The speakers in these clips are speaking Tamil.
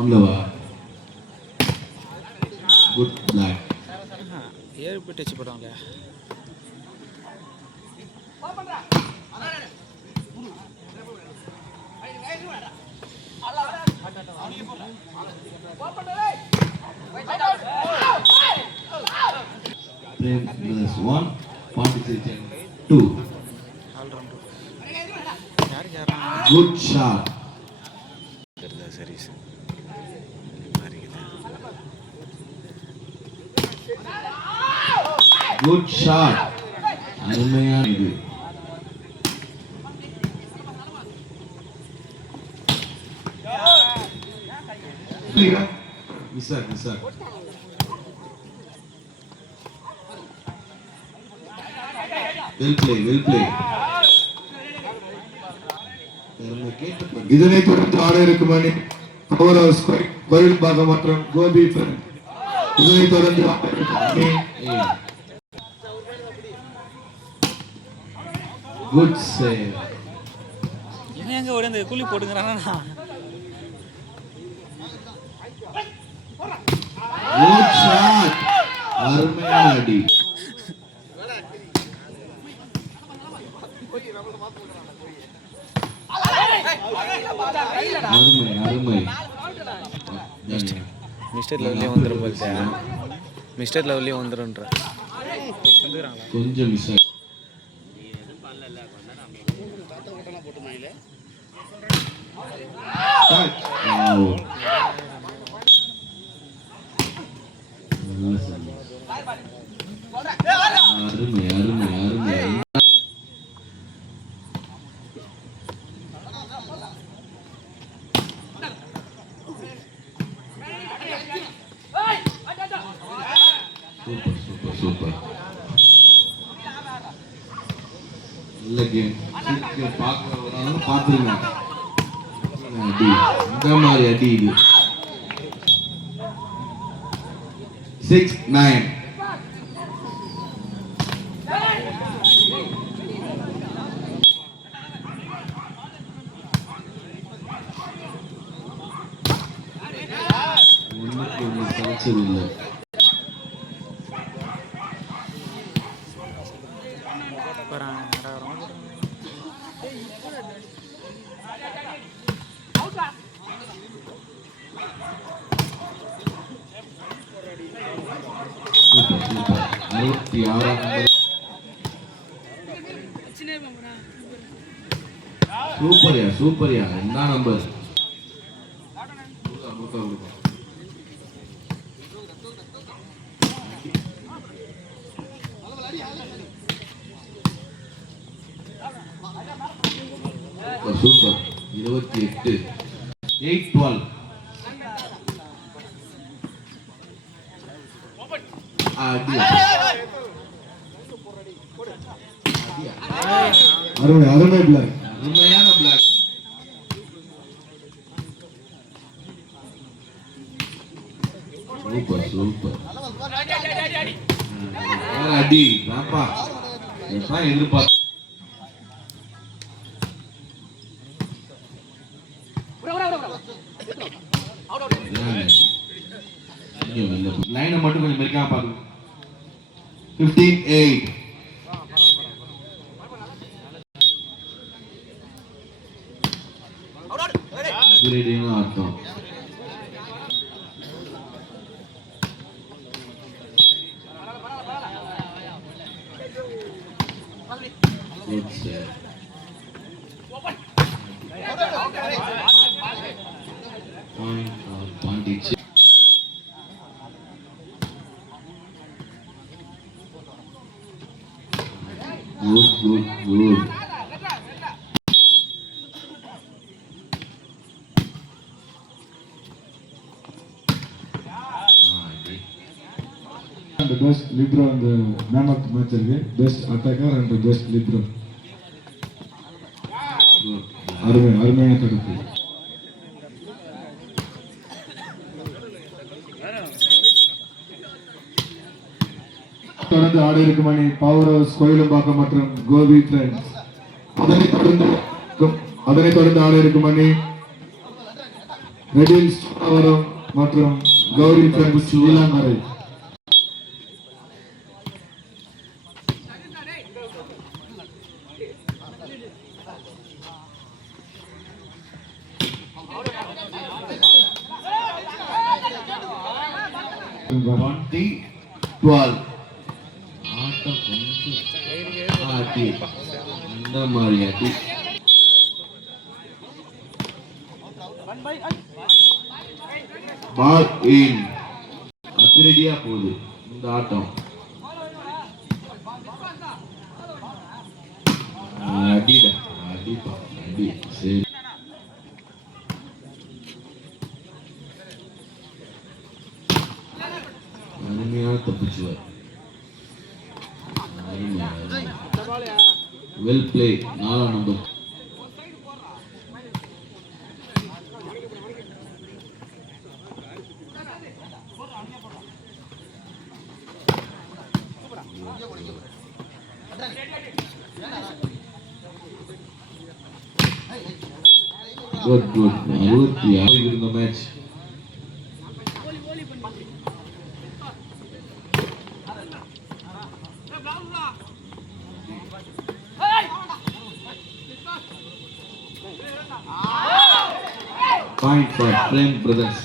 ஒன்லவா குட் பிளாக். ஏழு போய் டச் போடுவாங்க. One, Pondicherry 2. Good shot. Good shot. அருமையான இது. மிஸ். Well play. இதனை தொடர்ந்து ஆட இருக்கும் அணி பவர் ஹவுஸ் கோயில் பாகம் மற்றும் கோபி. இதனை தொடர்ந்து குட் சேவ். எங்க ஓடி அந்த கூலி போட்டுங்கறானா. Good shot. அருமையான அடி. அருமை. மிஸ்டர் லெவல்லே வந்துரும் போல்தே. மிஸ்டர் லெவல்லே வந்துரும்ன்ற. கொஞ்சம் மிஸ். அருமை. சூப்பர். நல்ல கேம். பார்த்துருங்க அடி. இந்த மாதிரி அடி இது. 6-9. ஒன்றுக்கு கிடைச்சதில்லை. சூப்பர்யா. என்ன நம்பர்? சூப்பர். 28. 8-12. அருமை பிளாக். அருமையான பிளாக். சூப்பர். அடி பாப்பா. எல்லாம் எதிர்பார்த்து லைனை மட்டும் கொஞ்சம் மெரிக்காம பாருங்க. 15-8. கிரேடிங் அர்த்தம். Good save. Pondicherry. Good. The best libero and the man of the match again, best attacker and the best libero. அருமையான தடுப்பு. தொடர்ந்து ஆட இருக்கும் அணி பவர் ஹவுஸ் கோயிலம்பாக்கம் மற்றும் கோபி ஃப்ரெண்ட்ஸ். அதனைத் தொடர்ந்து ஆட இருக்கும் அணி ரெடில்ஸ் மற்றும் கௌரி ஃப்ரெண்ட்ஸ் நீலாங்கரை. ஆட்டம் கொஞ்சம் ஆட்டி இந்த மாதிரி ஆட்டி பால் இன் அதிரடியா போகுது இந்த ஆட்டம். அடிடா அடிப்பா அடி சரி. அருமையான தப்பிச்சுவார். Well play. 4ஆம் நம்பர். Good good. 66 இருந்த match. Point for Prem Brothers.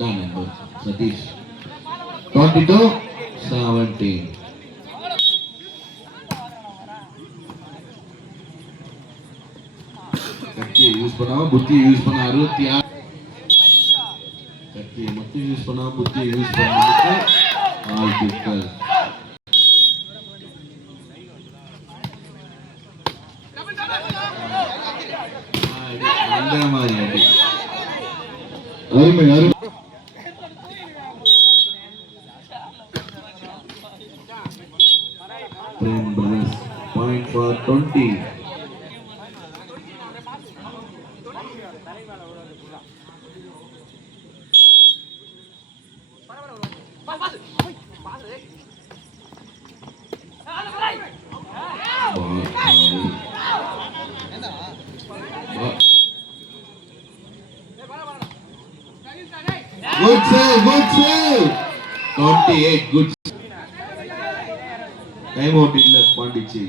Done number Satish. 22-17. கத்தி யூஸ் பண்ணாம புத்தி யூஸ் பண்ண 66. கத்தி மட்டும் யூஸ் பண்ணாம புத்தி யூஸ் பண்ணதுக்கு ஆல் பிக்கல். அருமை அருமை. Prem Brothers point for 20. Good save, good save. 28, good. Time out இல்ல பாண்டிச்சி.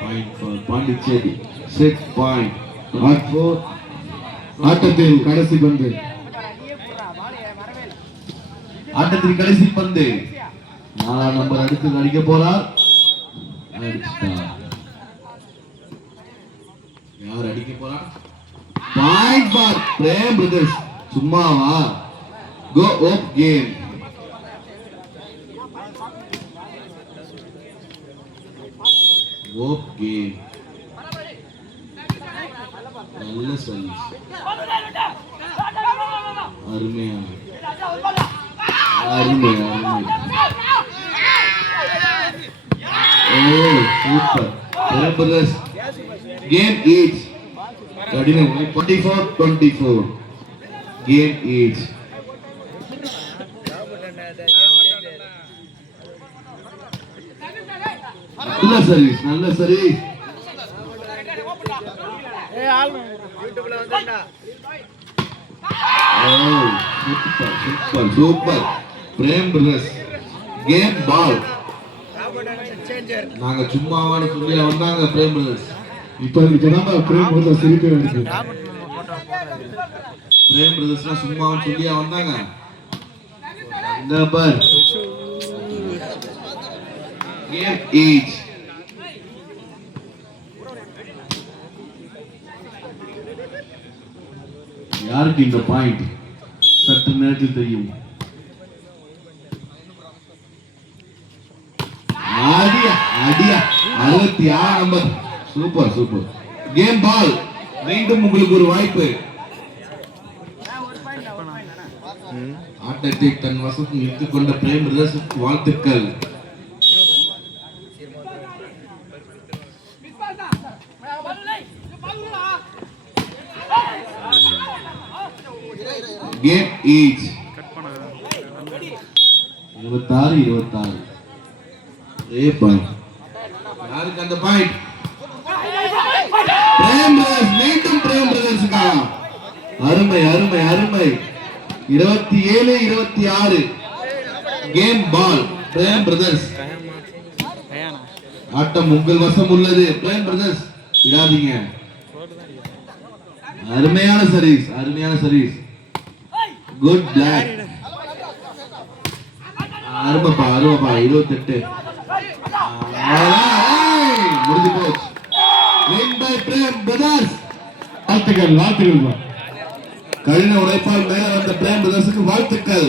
Point for Pondicherry. 6 point. Not 4. ஆட்டத்தில் கடைசி பந்து. ஆட்டத்தில் கடைசி பந்து. 4ஆம் நம்பர் அடுத்து அடிக்க போறார். அடிச்சிட்டார். யார் அடிக்க போறா? Point for Prem brothers. சும்மாவா? Go off game. Off game. நல்ல சர்வீஸ். அருமையான அருமை அருமை. Oh super. Prem brothers game is 24-24. Game is நல்ல சர்வீஸ் நல்ல service. Super super super. Prem brothers game ball. நாங்க சும்மாவான்னு சொல்லி வந்தாங்க பிரேம் பிரதர்ஸ். இப்பதான் பிரேம் பிரதர்ஸ் சிரிப்பே வருது. பிரேம் பிரதர்ஸ்னா சும்மாவான்னு சொல்லியா வந்தாங்க. இந்த பார் கேம் ஈச். யாருக்கு இந்த பாயிண்ட் சற்று நேரத்தில் தெரியும். அடியா அடியா 66 number. Super super. Game ball. மீண்டும் உங்களுக்கு ஒரு வாய்ப்பு. ஆட்டத்தை தன் வசத்தில் நிறுத்திக் கொண்ட பிரேம் பிரதர்ஸ் வாழ்த்துக்கள். Game each 26-26. பாயிண்ட் யாருக்கு அந்த பாயிண்ட்? பிரேம் பிரதர்ஸ், மீண்டும் பிரேம் பிரதர்ஸ்க்கா. அருமை அருமை அருமை. 27-26. Game ball Prem brothers. ஆட்டம் உங்கள் வசம் உள்ளது. பிரேம் பிரதர்ஸ் விடாதீங்க. அருமையான சர்வீஸ், அருமையான சர்வீஸ். Good block. அருமைப்பா அருமைப்பா. 28 முடிஞ்சு போச்சு. Win by Prem brothers. வாழ்த்துக்கள் வாழ்த்துக்கள். கடின உழைப்பால் மேல வந்த பிரேம் பிரதர்ஸுக்கு வாழ்த்துக்கள்.